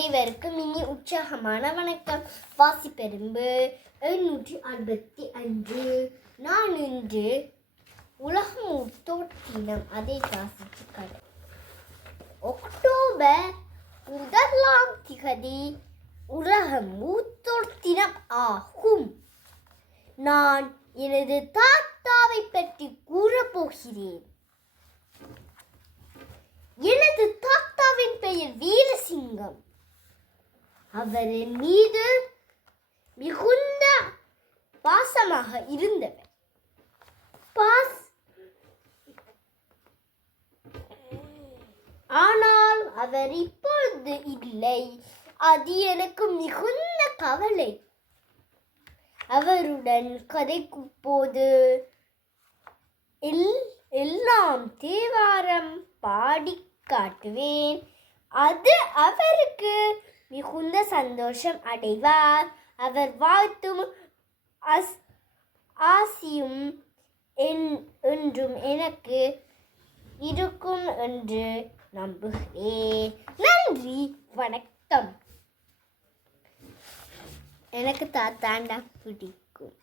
அனைவருக்கும் இனி உற்சாகமான வணக்கம். வாசிப்பெரும்பு 765. நான் இன்று உலக மூத்தோர் தினம் அதை வாசித்து கடை. அக்டோபர் 1 உலக மூத்தோர் தினம் ஆகும். நான் எனது தாத்தாவை பற்றி கூறப்போகிறேன். எனது தாத்தாவின் பெயர் வீரசிங்கம். அவர் என் மீது மிகுந்த பாசமாக இருந்தவர். ஆனால் அவர் இப்பொழுது இல்லை. அது எனக்கு மிகுந்த கவலை. அவருடன் கதைக்கும் போது எல்லாம் தேவாரம் பாடி காட்டுவேன். அது அவருக்கு மிகுந்த சந்தோஷம் அடைவார். அவர் வாழ்த்தும் ஆசியும் என்றும் எனக்கு இருக்கும் என்று நம்புகிறேன். நன்றி, வணக்கம். எனக்கு தாத்தாண்டா பிடிக்கும்.